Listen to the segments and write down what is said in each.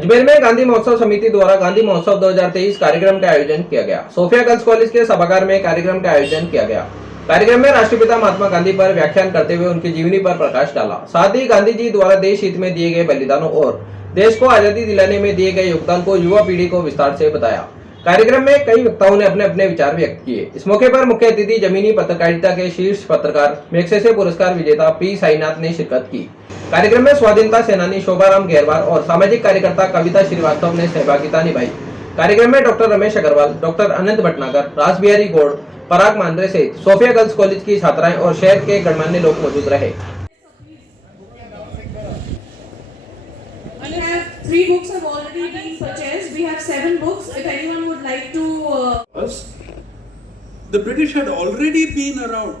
अजमेर में गांधी महोत्सव समिति द्वारा गांधी महोत्सव 2023 कार्यक्रम का आयोजन किया गया। सोफिया गर्ल्स कॉलेज के सभागार में कार्यक्रम का आयोजन किया गया। कार्यक्रम में राष्ट्रपिता महात्मा गांधी पर व्याख्यान करते हुए उनकी जीवनी पर प्रकाश डाला। साथ ही गांधी जी द्वारा देश हित में दिए गए बलिदानों और देश को आजादी दिलाने में दिए गए योगदान को युवा पीढ़ी को विस्तार से बताया। कार्यक्रम में कई वक्ताओं ने अपने अपने विचार व्यक्त किए। इस मौके पर मुख्य अतिथि जमीनी पत्रकारिता के शीर्ष पत्रकार मैग्सेसे पुरस्कार विजेता पी साईनाथ ने शिरकत की। कार्यक्रम में स्वाधीनता सेनानी शोभाराम गहरवाल और सामाजिक कार्यकर्ता कविता श्रीवास्तव ने सहभागिता निभाई। कार्यक्रम में डॉक्टर रमेश अग्रवाल, डॉक्टर अनंत भटनागर, रासबिहारी गौड़, पराग मांद्रे सहित सोफिया गर्ल्स कॉलेज की छात्राएं और शहर के गणमान्य लोग मौजूद रहे। Three books have already been purchased. We have 7 books. If anyone would like to, the British had already been around.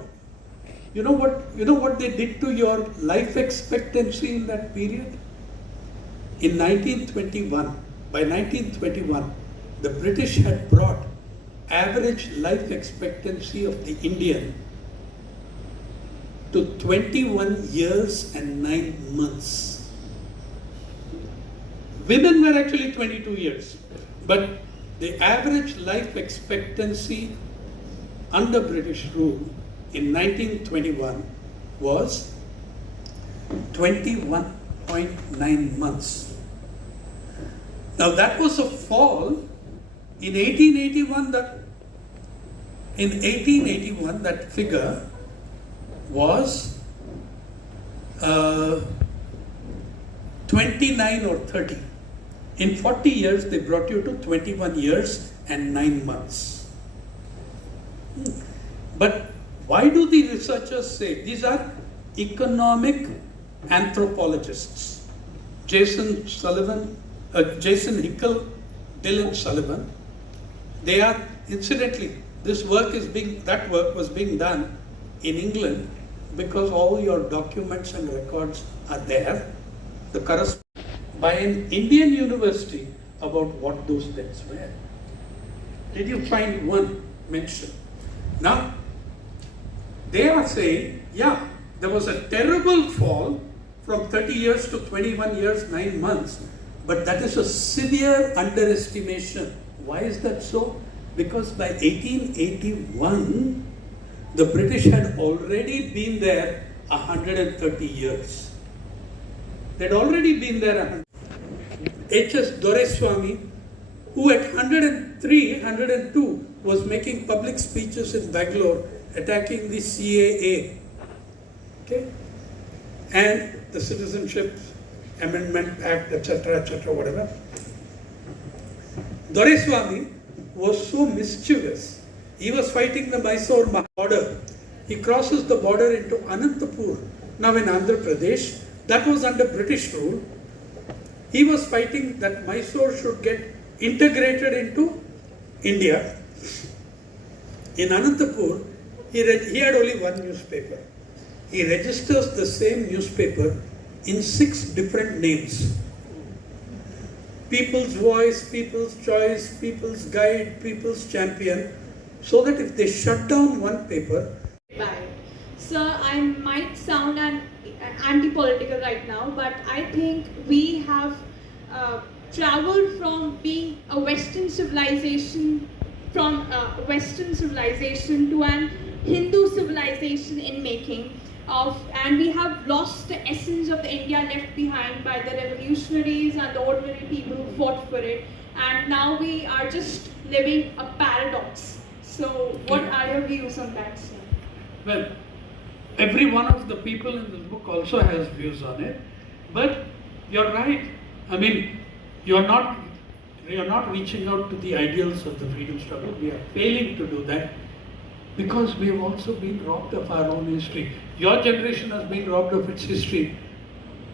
You know what they did to your life expectancy in that period? In 1921, by 1921, the British had brought average life expectancy of the Indian to 21 years and 9 months. Women were actually 22 years, but the average life expectancy under British rule in 1921 was 21.9 months. Now that was a fall. In 1881 that figure was 29 or 30. In 40 years, they brought you to 21 years and 9 months. But why do the researchers say? These are economic anthropologists. Jason Hickel, Dylan Sullivan. They are, incidentally, that work was being done in England because all your documents and records are there. The correspondence by an Indian university about what those deaths were. Did you find one mention? Now, they are saying, yeah, there was a terrible fall from 30 years to 21 years, 9 months, but that is a severe underestimation. Why is that so? Because by 1881, the British had already been there 130 years. They'd already been there 100. H.S. Doraiswamy, who at 103, 102 was making public speeches in Bangalore attacking the CAA, okay, and the Citizenship Amendment Act, etc., whatever. Doraiswamy was so mischievous. He was fighting the Mysore border. He crosses the border into Anantapur, now in Andhra Pradesh. That was under British rule. He was fighting that Mysore should get integrated into India. In Anantapur, he had only one newspaper. He registers the same newspaper in 6 different names. People's Voice, People's Choice, People's Guide, People's Champion, so that if they shut down one paper. Sir, I might sound an anti-political right now, but I think we have traveled from being a Western civilization, to an Hindu civilization in making. And we have lost the essence of the India left behind by the revolutionaries and the ordinary people who fought for it. And now we are just living a paradox. So what are your views on that, sir? Well, every one of the people in this book also has views on it, but you're right. I mean, you're not reaching out to the ideals of the freedom struggle. We are failing to do that because we have also been robbed of our own history. Your generation has been robbed of its history,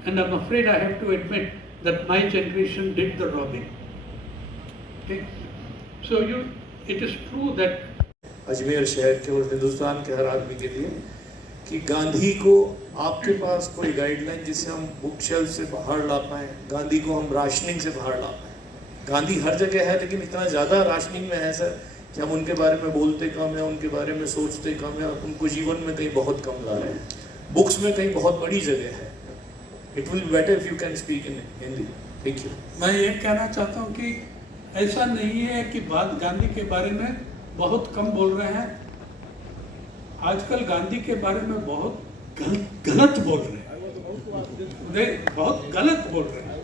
and I'm afraid I have to admit that my generation did the robbing. Okay? So it is true that Ajmer शहर के और हिंदुस्तान के हर आदमी के लिए कि गांधी को आपके पास कोई गाइडलाइन जिसे हम बुक शेल्फ से बाहर ला पाएँ, गांधी को हम राशनिंग से बाहर ला पाएँ। गांधी हर जगह है, लेकिन इतना ज़्यादा राशनिंग में है सर कि हम उनके बारे में बोलते कम है, उनके बारे में सोचते कम है, उनको जीवन में कहीं बहुत कम ला रहे हैं। बुक्स में कहीं बहुत बड़ी जगह है। It will be better if you can speak in Hindi. Thank you. मैं ये कहना चाहता हूँ कि ऐसा नहीं है कि बात गांधी के बारे में बहुत कम बोल रहे हैं। आजकल गांधी के बारे में बहुत गलत बोल रहे हैं, बहुत गलत बोल रहे हैं।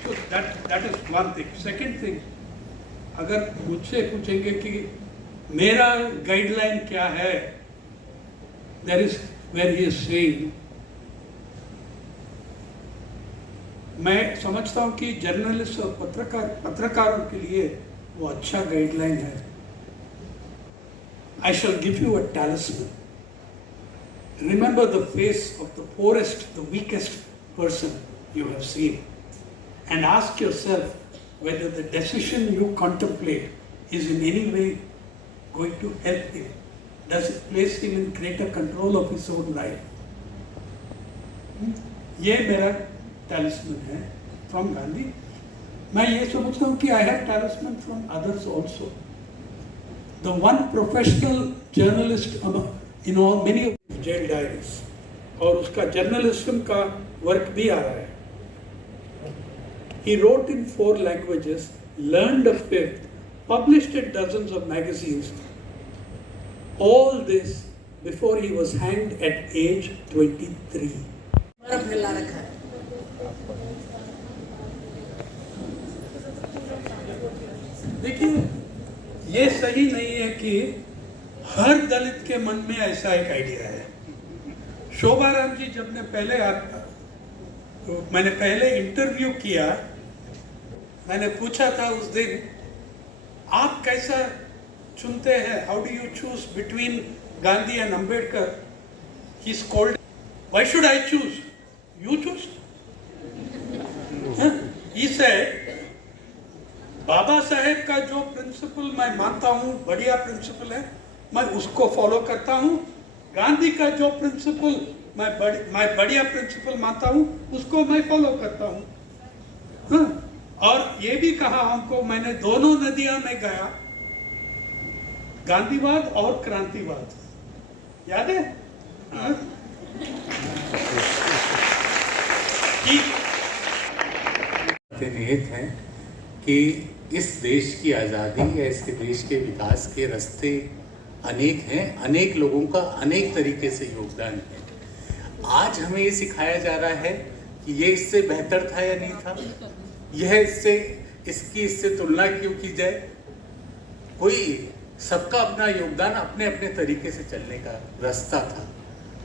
So that is one thing. Second thing, अगर मुझसे पूछेंगे कि मेरा गाइडलाइन क्या है, there is where he is saying, मैं समझता हूँ कि जर्नलिस्ट और पत्रकारों के लिए वो अच्छा गाइडलाइन है। I shall give you a talisman. Remember the face of the poorest, the weakest person you have seen, and ask yourself whether the decision you contemplate is in any way going to help him. Does it place him in greater control of his own life? ये मेरा talisman है from Gandhi. मैं ये समझता हूँ कि I have talisman from others also. The one professional journalist in all many of jail diaries, और उसका journalism का work भी आ रहा है. He wrote in 4 languages, learned a 5th, published in dozens of magazines. All this before he was hanged at age 23. देखिए, ये सही नहीं है कि हर दलित के मन में ऐसा एक आइडिया है। शोभा राम जी जब ने पहले तो मैंने पहले इंटरव्यू किया, मैंने पूछा था उस दिन, आप कैसा चुनते हैं, how do you choose between Gandhi and Ambedkar? He scolded, why should I choose, you choose. He said, Baba Saheb का जो प्रिंसिपल मैं मानता हूँ बढ़िया प्रिंसिपल है, मैं उसको फॉलो करता हूँ। गांधी का जो प्रिंसिपल मैं बढ़िया प्रिंसिपल मानता हूँ, उसको मैं फॉलो करता हूँ। हाँ? और ये भी कहा हमको, मैंने दोनों नदियां में गया, गांधीवाद और क्रांतिवाद, याद है? हाँ? निहित हैं कि इस देश की आज़ादी या इसके देश के विकास के रास्ते अनेक हैं, अनेक लोगों का अनेक तरीके से योगदान है। आज हमें ये सिखाया जा रहा है कि ये इससे बेहतर था या नहीं था, यह इससे तुलना क्यों की जाए। कोई सबका अपना योगदान अपने अपने तरीके से चलने का रास्ता था।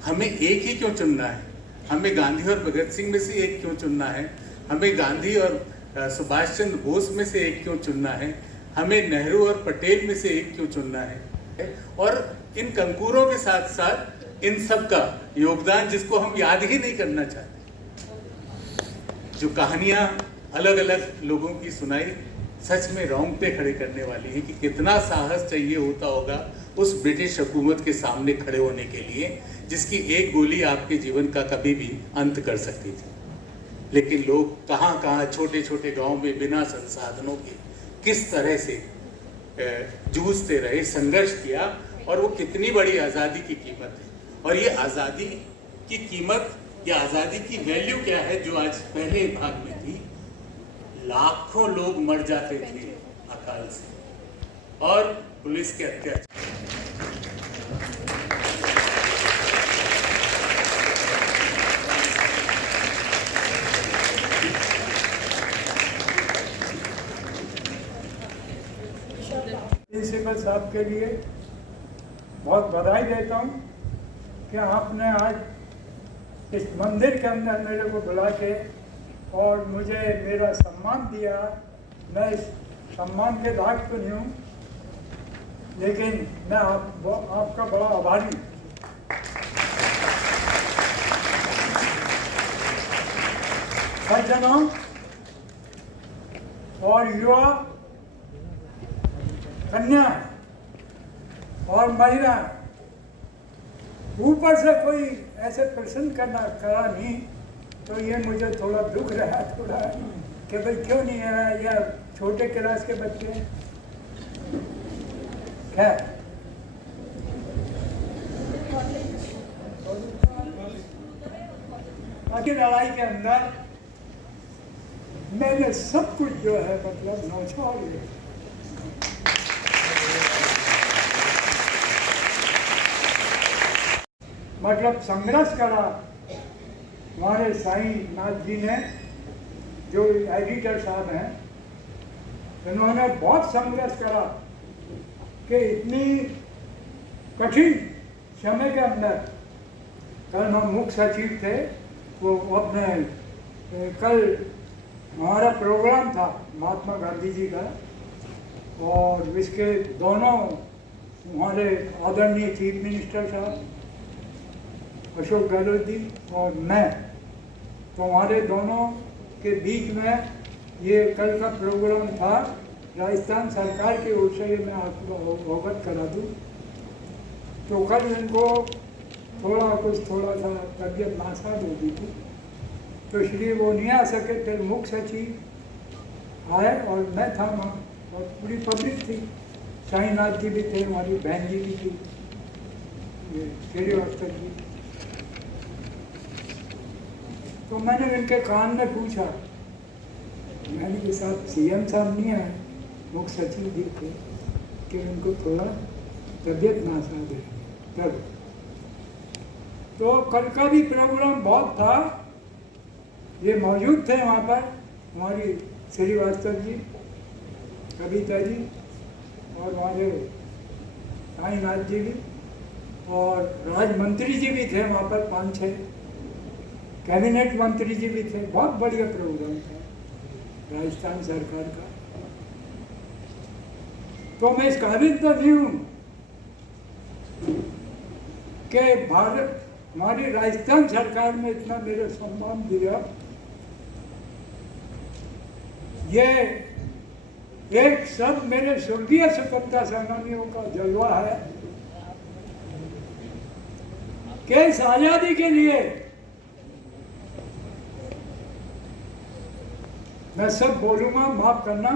हमें एक ही क्यों चुनना है? हमें गांधी और भगत सिंह में से एक क्यों चुनना है? हमें गांधी और सुभाष चंद्र बोस में से एक क्यों चुनना है? हमें नेहरू और पटेल में से एक क्यों चुनना है? और इन कंकूरों के साथ साथ इन सब का योगदान जिसको हम याद ही नहीं करना चाहते, जो कहानियां अलग अलग लोगों की सुनाई, सच में रोंगटे खड़े करने वाली है कि कितना साहस चाहिए होता होगा उस ब्रिटिश हुकूमत के सामने खड़े होने के लिए, जिसकी एक गोली आपके जीवन का कभी भी अंत कर सकती थी। लेकिन लोग कहाँ कहाँ छोटे छोटे गांव में बिना संसाधनों के किस तरह से जूझते रहे, संघर्ष किया, और वो कितनी बड़ी आज़ादी की कीमत है। और ये आज़ादी की कीमत या आज़ादी की वैल्यू क्या है, जो आज पहले भाग में थी। लाखों लोग मर जाते थे अकाल से और पुलिस के अत्याचार। प्रिंसिपल साहब के लिए बहुत बधाई देता हूँ कि आपने आज इस मंदिर के अंदर मेरे को बुला के और मुझे मेरा सम्मान दिया। मैं इस सम्मान के लायक तो नहीं हूँ, लेकिन मैं आपका बड़ा आभारी हूँ। सज्जनों और युवा, कन्या और महिला, ऊपर से कोई ऐसे प्रश्न करा नहीं तो ये मुझे थोड़ा दुख रहा थोड़ा कि भाई क्यों नहीं है, या छोटे क्लास के बच्चे। खैर, आखिर लड़ाई के अंदर मैंने सब कुछ जो है मतलब न्यौछावर किया। मतलब संघर्ष करा हमारे साईं नाथ जी ने, जो एडिटर साहब हैं, इन्होंने बहुत संघर्ष करा कि इतनी कठिन समय के अंदर, कल हम मुख्य सचिव थे, वो अपने कल हमारा प्रोग्राम था महात्मा गांधी जी का, और इसके दोनों हमारे आदरणीय चीफ मिनिस्टर साहब अशोक गहलोत जी और मैं, तो हमारे दोनों के बीच में ये कल का प्रोग्राम था। राजस्थान सरकार की ओर से ये मैं आपको अवगत करा दूँ। तो कल इनको थोड़ा सा तबीयत नासाज हो गई थी, तो इसलिए वो नहीं आ सके। फिर मुख्य सचिव आए और मैं था वहाँ, और पूरी पब्लिक थी। साईनाथ जी भी थे, हमारी बहन जी भी थी, श्रीवास्तव जी। तो मैंने इनके कान में पूछा, मैंने के साथ सीएम साहब नहीं आए, मुख्य सचिव जी थे, कि उनको थोड़ा तबीयत नासाज है तब। तो कल का भी प्रोग्राम बहुत था, ये मौजूद थे वहाँ पर, हमारी श्रीवास्तव जी, कविता जी और हमारे साईनाथ जी भी, और राज मंत्री जी भी थे वहाँ पर, 5-6 कैबिनेट मंत्री जी भी थे। बहुत बढ़िया प्रोग्राम था राजस्थान सरकार का। तो मैं इस काबिल तो नहीं हूँ कि भारत, हमारी राजस्थान सरकार ने इतना मेरे सम्मान दिया। ये एक सब मेरे स्वर्गीय स्वतंत्रता सेनानियों का जलवा है कि इस आजादी के लिए मैं सब बोलूंगा, माफ करना,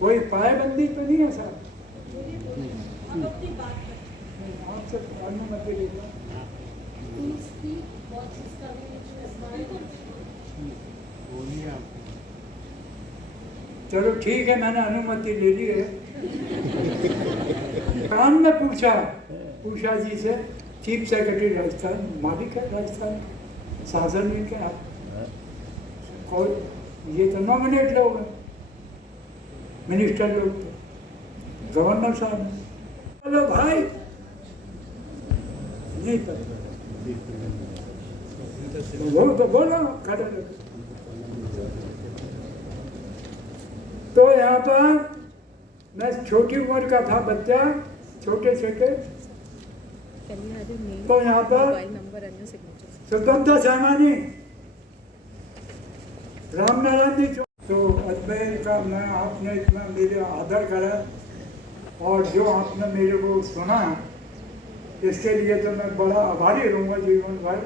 कोई पायबंदी तो नहीं है साहब। आपसे अनुमति लेगा। चलो ठीक है, मैंने अनुमति ले ली है। कान में पूछा उषा जी से, चीफ सेक्रेटरी राजस्थान, मालिक है राजस्थान, शासन में क्या कोई, ये तो नॉमिनेट लोग हैं, मिनिस्टर लोग थे, गवर्नर साहब हैं। चलो भाई, नहीं पता तो बोलो खड़े रखो। तो यहाँ पर मैं छोटी उम्र का था बच्चा, छोटे, तो यहाँ पर स्वतंत्रता सेनानी रामनारायण जी, तो अजमेर का मैं, आपने इतना मेरे आदर करा और जो आपने मेरे को सुना, इसके लिए तो मैं बड़ा आभारी रहूँगा जीवन भर।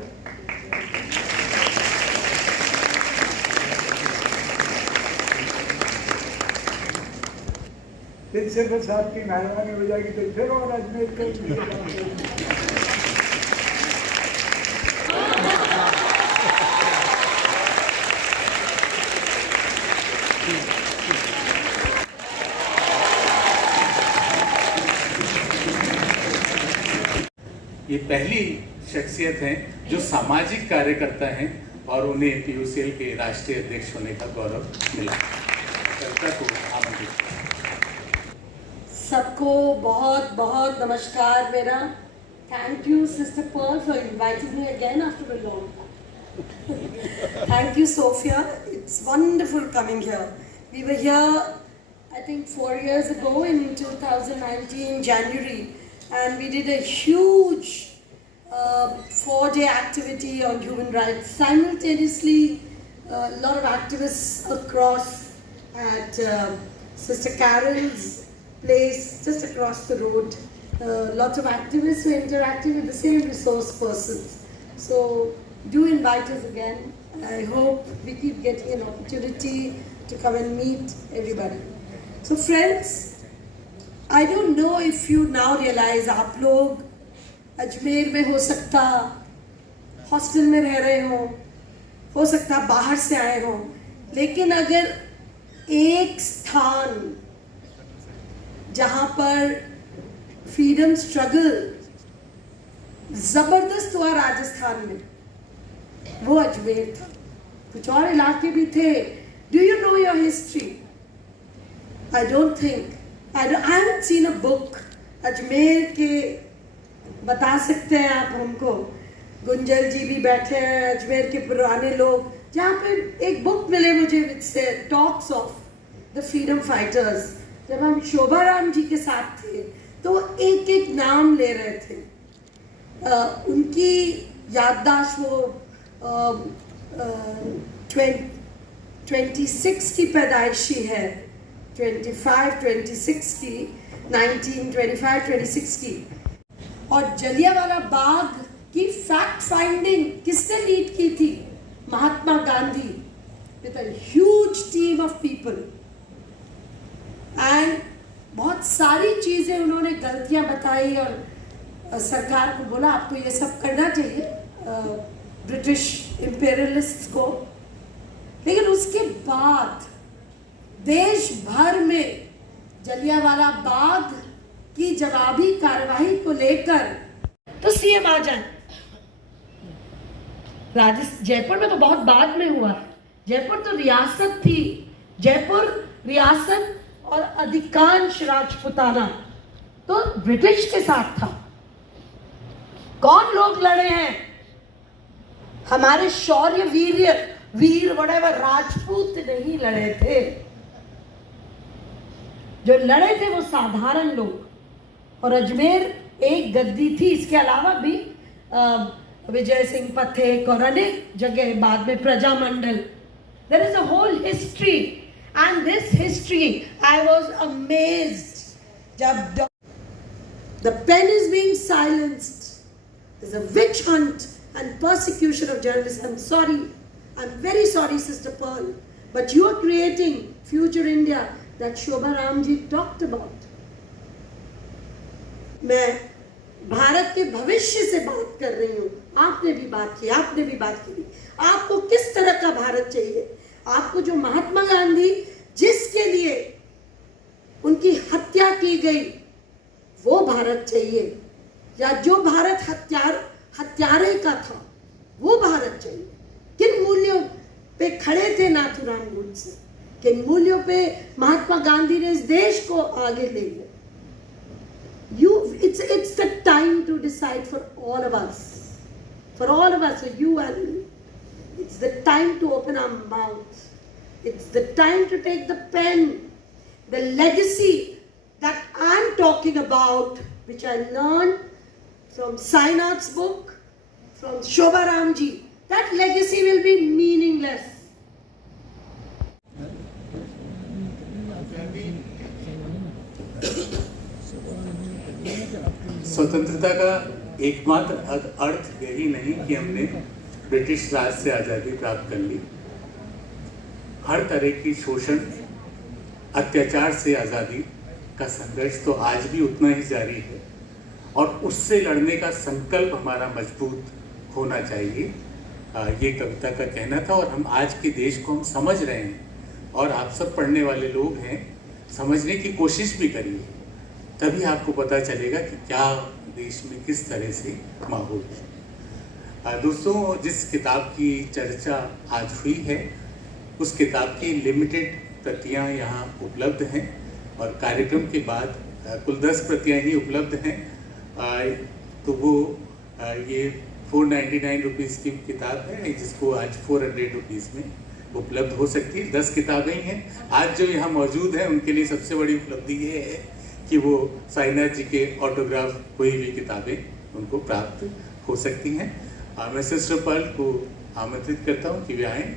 इससे बस आपकी मेहरबानी हो जाएगी तो फिर और अजमेर का ये पहली शख्सियत हैं जो सामाजिक कार्यकर्ता हैं और उन्हें पीयूसीएल के राष्ट्रीय अध्यक्ष होने का गौरव मिला। चर्चा को आमंत्रित। सबको बहुत बहुत नमस्कार मेरा। Thank you sister Pearl for inviting me again after a long time. Thank you Sophia, it's wonderful coming here. We were here I think 4 years ago in 2019 January, and we did a huge 4-day activity on human rights. Simultaneously, a lot of activists across at Sister Carol's place, just across the road. Lots of activists were interacting with the same resource persons. So do invite us again. I hope we keep getting an opportunity to come and meet everybody. So friends, I don't know if you now realize आप लोग अजमेर में हो सकता hostel में रह रहे हो सकता है बाहर से आए हो, लेकिन अगर एक स्थान जहां पर फ्रीडम स्ट्रगल जबरदस्त हुआ राजस्थान में, वो अजमेर था। कुछ और इलाके भी थे। Do you know your history? I don't think I haven't seen a book. Ajmer के बता सकते हैं आप हमको, गुंजल जी भी बैठे हैं, अजमेर के पुराने लोग, जहाँ पे एक बुक मिले मुझे which talks of the freedom fighters. जब हम शोभा राम जी के साथ थे तो एक एक नाम ले रहे थे। उनकी याददाश्त, वो 26 की पैदाइशी है, 26 की 1925-26 की। और जलियांवाला बाग की फैक्ट फाइंडिंग किसने लीड की थी? Mahatma Gandhi, with a huge team of people. And बहुत सारी चीजें उन्होंने गलतियां बताई और सरकार को बोला आपको ये सब करना चाहिए, ब्रिटिश इंपीरियलिस्ट्स को। लेकिन उसके बाद देश भर में जलियांवाला बाग की जवाबी कार्रवाई को लेकर तो सीएम आ जाए। जयपुर में तो बहुत बाद में हुआ है। जयपुर तो रियासत थी। जयपुर रियासत और अधिकांश राजपुताना तो ब्रिटिश के साथ था। कौन लोग लड़े हैं? हमारे शौर्य वीर वडेवर राजपूत नहीं लड़े थे। जो लड़े थे वो साधारण लोग। और अजमेर एक गद्दी थी। इसके अलावा भी विजय सिंह पथिक और अनेक जगह, बाद में Prajamandal. There is a whole history, and this history I was amazed जब the pen is being silenced. There's a witch hunt and persecution of journalists. I'm sorry. I'm very sorry, Sister Pearl. But you are creating future India that Shobha Ramji talked about. मैं भारत के भविष्य से बात कर रही हूँ। आपने भी बात की, आपने भी बात की। आपको किस तरह का भारत चाहिए? आपको जो महात्मा गांधी जिसके लिए उनकी हत्या की गई वो भारत चाहिए, या जो भारत हत्यारे का था वो भारत चाहिए? किन मूल्यों पे खड़े थे नाथूराम गोडसे? किन मूल्यों पे महात्मा गांधी ने इस देश को आगे ले गए? It's the time to decide for all of us, for you and me. It's the time to open our mouth. It's the time to take the pen. The legacy that I'm talking about, which I learned from Sainath's book, from Shobha Ramji, that legacy will be meaningless. स्वतंत्रता का एकमात्र अर्थ यही नहीं कि हमने British राज से आज़ादी प्राप्त कर ली। हर तरह की शोषण, अत्याचार से आज़ादी का संघर्ष तो आज भी उतना ही जारी है, और उससे लड़ने का संकल्प हमारा मजबूत होना चाहिए। ये कविता का कहना था, और हम आज के देश को हम समझ रहे हैं, और आप सब पढ़ने वाले लोग हैं, समझने की कोशिश भी करिए, तभी आपको पता चलेगा कि क्या देश में किस तरह से माहौल है। दोस्तों, जिस किताब की चर्चा आज हुई है उस किताब की लिमिटेड प्रतियां यहाँ उपलब्ध हैं, और कार्यक्रम के बाद कुल 10 प्रतियां ही उपलब्ध हैं। तो वो ये 499 रुपीज़ की किताब है, जिसको आज 400 रुपीज़ में उपलब्ध हो सकती है। 10 किताबें हैं। आज जो यहाँ मौजूद हैं उनके लिए सबसे बड़ी उपलब्धि ये है कि वो साईनाथ जी के ऑटोग्राफ हुई हुई किताबें उनको प्राप्त हो सकती हैं। मैं सिस्टर पर्ल को आमंत्रित करता हूँ कि वे आएँ।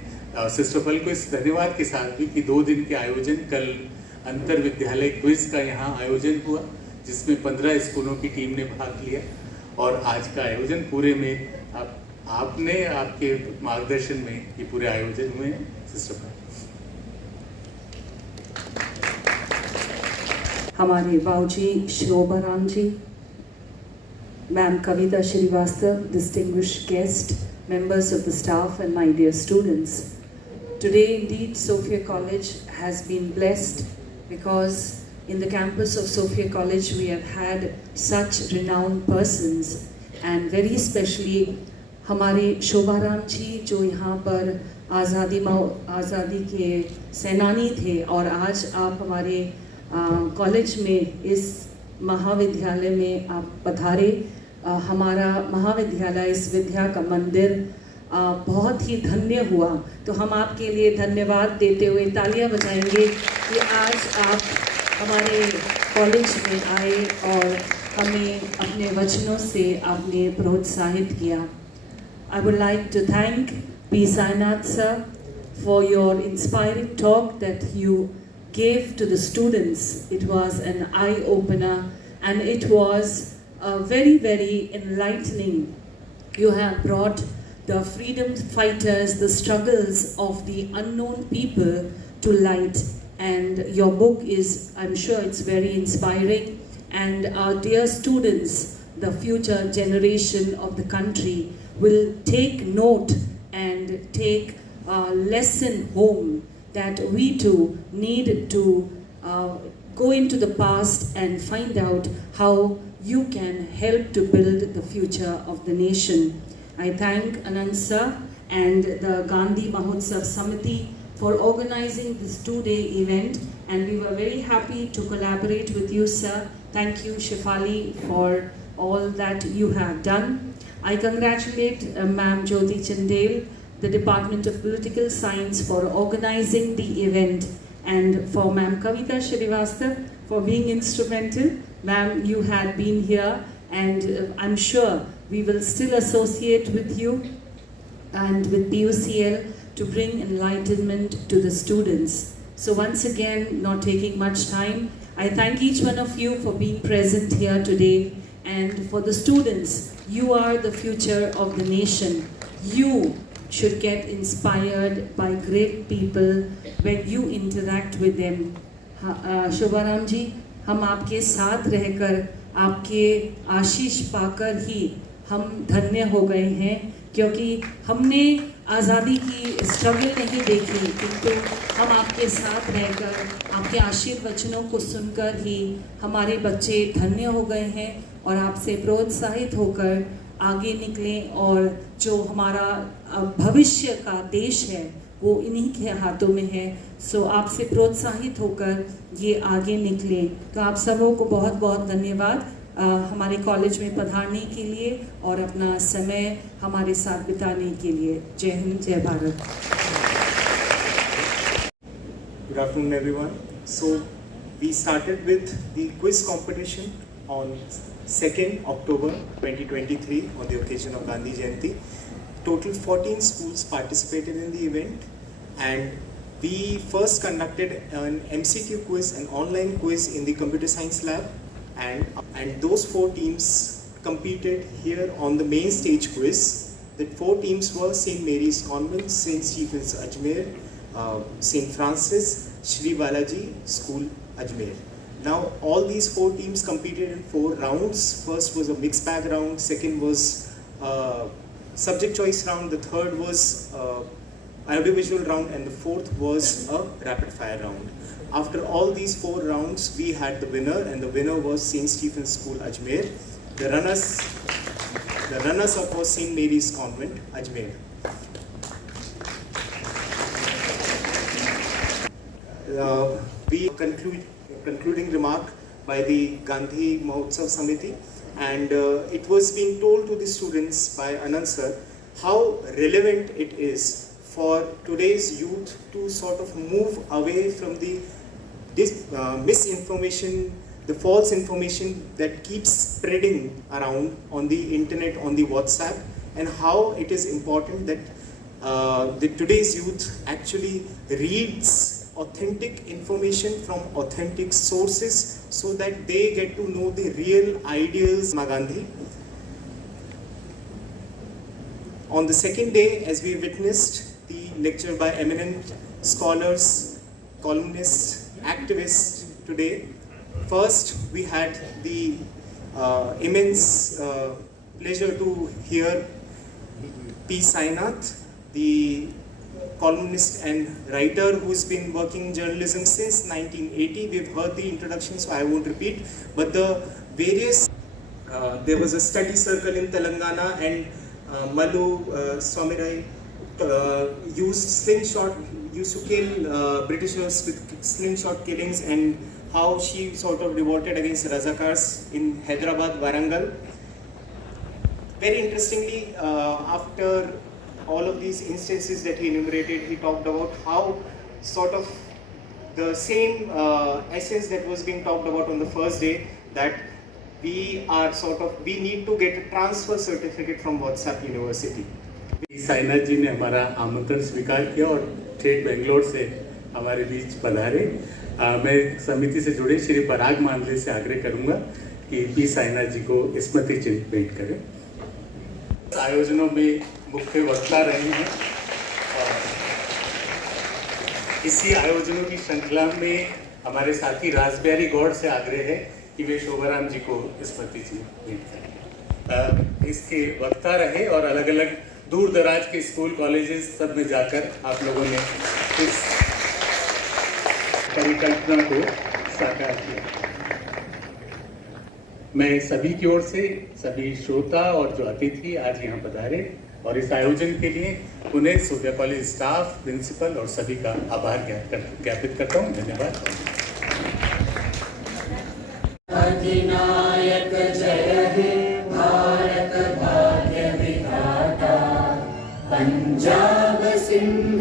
सिस्टर पर्ल को इस धन्यवाद के साथ भी कि 2 दिन के आयोजन, कल अंतर विद्यालय क्विज का यहाँ आयोजन हुआ जिसमें 15 स्कूलों की टीम ने भाग लिया, और आज का आयोजन पूरे में आपने आपके मार्गदर्शन में ये पूरे आयोजन हुए हैं। Sister Pearl. हमारे बाबूजी Shobha Ram ji, ma'am Kavita Srivastava, distinguished guest, members of the staff, and my dear students. Today, indeed, Sophia College has been blessed because in the campus of Sophia College we have had such renowned persons, and very especially हमारे शोभाराम जी जो यहाँ पर आज़ादी के सेनानी थे, और आज आप हमारे कॉलेज में इस महाविद्यालय में आप पधारे। हमारा महाविद्यालय, इस विद्या का मंदिर बहुत ही धन्य हुआ, तो हम आपके लिए धन्यवाद देते हुए तालियां बजाएंगे कि आज आप हमारे कॉलेज में आए और हमें अपने वचनों से आपने प्रोत्साहित किया। I would like to thank P. Sainath sir for your inspiring talk that you gave to the students. It was an eye-opener and it was very, very enlightening. You have brought the freedom fighters, the struggles of the unknown people to light, and your book is, I'm sure it's very inspiring, and our dear students, the future generation of the country, will take note and take a lesson home that we too need to go into the past and find out how you can help to build the future of the nation. I thank Anand sir and the Gandhi Mahotsav Samiti for organizing this two-day event, and we were very happy to collaborate with you, sir. Thank you, Shefali, for all that you have done. I congratulate Ma'am Jyoti Chandel, the Department of Political Science, for organizing the event, and for Ma'am Kavita Shrivastava for being instrumental. Ma'am, you had been here, and I'm sure we will still associate with you and with PUCL to bring enlightenment to the students. So once again, not taking much time, I thank each one of you for being present here today. And for the students, you are the future of the nation. You should get inspired by great people when you interact with them. Shobharam ji, हम आपके साथ रहकर, आपके आशीष पाकर ही हम धन्य हो गए हैं, क्योंकि हमने आज़ादी की स्ट्रगल नहीं देखी, किंतु हम आपके साथ रहकर, आपके आशीर्वचनों को सुनकर ही हमारे बच्चे धन्य हो गए हैं और आपसे प्रोत्साहित होकर आगे निकलें, और जो हमारा भविष्य का देश है वो इन्हीं के हाथों में है। सो आपसे प्रोत्साहित होकर ये आगे निकले। तो आप सबों को बहुत बहुत धन्यवाद हमारे कॉलेज में पधारने के लिए और अपना समय हमारे साथ बिताने के लिए। जय हिंद, जय Bharat. Good afternoon, everyone. So we started with the quiz competition on 2nd October 2023 on the occasion of Gandhi Jayanti. Total 14 schools participated in the event, and we first conducted an MCQ quiz, an online quiz in the computer science lab, and those 4 teams competed here on the main stage quiz. The 4 teams were St. Mary's Convent, St. Stephen's Ajmer, St. Francis, Shri Balaji School Ajmer. Now all these 4 teams competed in 4 rounds. First was a mixed bag round, second was subject choice round, the third was audiovisual round, and the fourth was a rapid fire round. After all these 4 rounds, we had the winner, and the winner was St. Stephen's School Ajmer. The runners up was St. Mary's Convent Ajmer. We concluding remark by the Gandhi Mahotsav Samiti, and it was being told to the students by Anand sir how relevant it is for today's youth to sort of move away from this misinformation, the false information that keeps spreading around on the internet, on the WhatsApp, and how it is important that today's youth actually reads authentic information from authentic sources so that they get to know the real ideals of Gandhi. On the second day, as we witnessed the lecture by eminent scholars, columnists, activists today, first we had the immense pleasure to hear P. Sainath, the columnist and writer who's been working in journalism since 1980. We've heard the introduction, so I won't repeat. But the various, there was a study circle in Telangana, and Malu Swamirai used to kill Britishers with slingshot killings, and how she sort of revolted against Razakars in Hyderabad, Warangal. Very interestingly, after all of these instances that he enumerated, he talked about how sort of the same essence that was being talked about on the first day, that we need to get a transfer certificate from WhatsApp University. Sainath जी ने हमारा आमंत्रण स्वीकार किया और ठेठ बेंगलोर से हमारे बीच पधारे। मैं समिति से जुड़े श्री पराग मांडले से आग्रह करूंगा कि पी साइनाथ जी को स्मृति चिन्ह भेंट करें। आयोजनों में मुख्य वक्ता रहे हैं और इसी आयोजनों की श्रृंखला में हमारे साथी रासबिहारी गौड़ से आग्रह है कि वे शोभाराम जी को स्मृति चिन्ह भेंट करें। इसके वक्ता रहे और अलग अलग दूर दराज के स्कूल कॉलेजेस सब में जाकर आप लोगों ने इस परिकल्पना को साकार किया। मैं सभी की ओर से सभी श्रोता और जो अतिथि आज यहाँ पधारे और इस आयोजन के लिए Pune Sophia college staff, principal और सभी का आभार ज्ञापित करता हूँ। धन्यवाद। अधिनायक जय हे भारत भाग्य विधाता, पंजाब सिंध